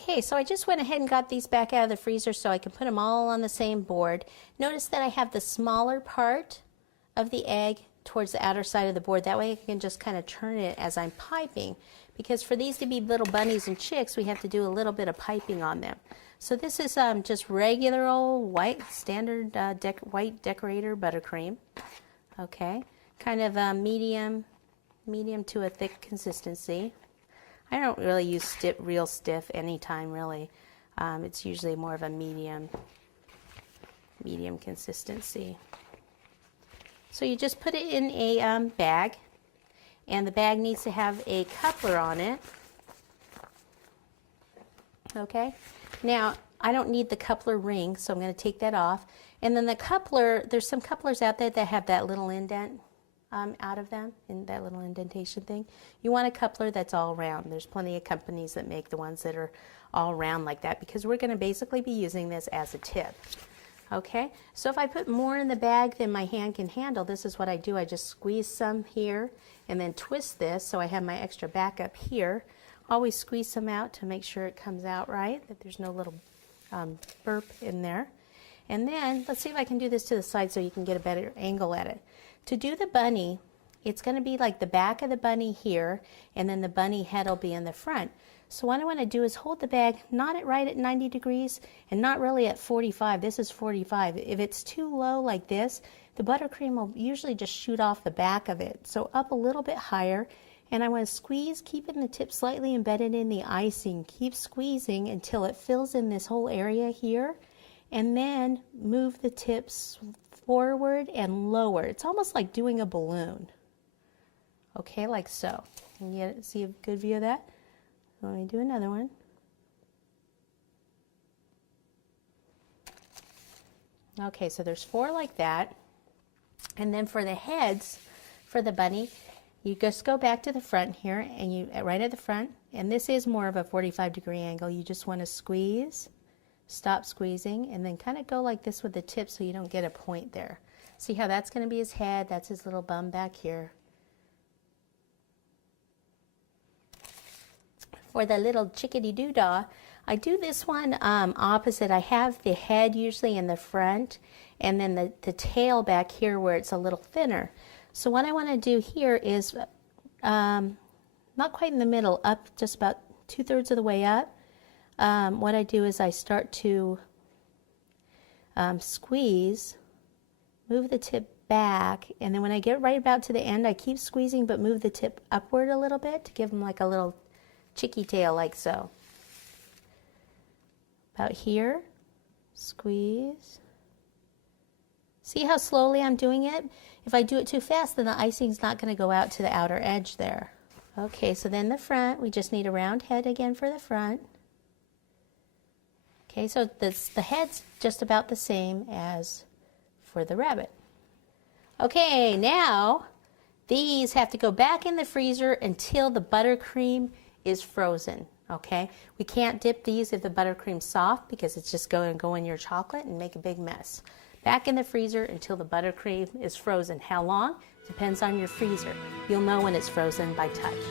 Okay, so I just went ahead and got these back out of the freezer so I can put them all on the same board. Notice that I have the smaller part of the egg towards the outer side of the board. That way I can just kind of turn it as I'm piping. Because for these to be little bunnies and chicks, we have to do a little bit of piping on them. So this is just regular old white, standard white decorator buttercream. Okay, kind of a medium to a thick consistency. I don't really use real stiff anytime, really. It's usually more of a medium consistency. So you just put it in a bag, and the bag needs to have a coupler on it. Okay, now I don't need the coupler ring, so I'm going to take that off. And then the coupler, there's some couplers out there that have that little indent out of them, in that little indentation thing. You want a coupler that's all round. There's plenty of companies that make the ones that are all round like that, because we're going to basically be using this as a tip. Okay, so if I put more in the bag than my hand can handle, this is what I do. I just squeeze some here and then twist this so I have my extra backup here. Always squeeze some out to make sure it comes out right, that there's no little burp in there. And then let's see if I can do this to the side so you can get a better angle at it. To do the bunny, it's going to be like the back of the bunny here, and then the bunny head will be in the front. So what I want to do is hold the bag not right at 90 degrees and not really at 45. This is 45. If it's too low like this, the buttercream will usually just shoot off the back of it. So up a little bit higher, and I want to squeeze, keeping the tip slightly embedded in the icing. Keep squeezing until it fills in this whole area here, and then move the tips forward and lower. It's almost like doing a balloon. Okay, like so. Can you see a good view of that? Let me do another one. Okay, so there's 4 like that. And then for the heads, for the bunny, you just go back to the front here, and you right at the front, and this is more of a 45-degree angle. You just want to squeeze, stop squeezing, and then kind of go like this with the tip so you don't get a point there. See how that's going to be his head? That's his little bum back here. For the little chickadee doodah, I do this one opposite. I have the head usually in the front, and then the tail back here where it's a little thinner. So what I want to do here is not quite in the middle, up just about 2/3 of the way up. What I do is I start to squeeze, move the tip back, and then when I get right about to the end, I keep squeezing but move the tip upward a little bit to give them like a little chickie tail, like so. About here, squeeze. See how slowly I'm doing it? If I do it too fast, then the icing's not going to go out to the outer edge there. Okay, so then the front, we just need a round head again for the front. Okay, so the head's just about the same as for the rabbit. Okay, now these have to go back in the freezer until the buttercream is frozen. Okay, we can't dip these if the buttercream's soft, because it's just going to go in your chocolate and make a big mess. Back in the freezer until the buttercream is frozen. How long? Depends on your freezer. You'll know when it's frozen by touch.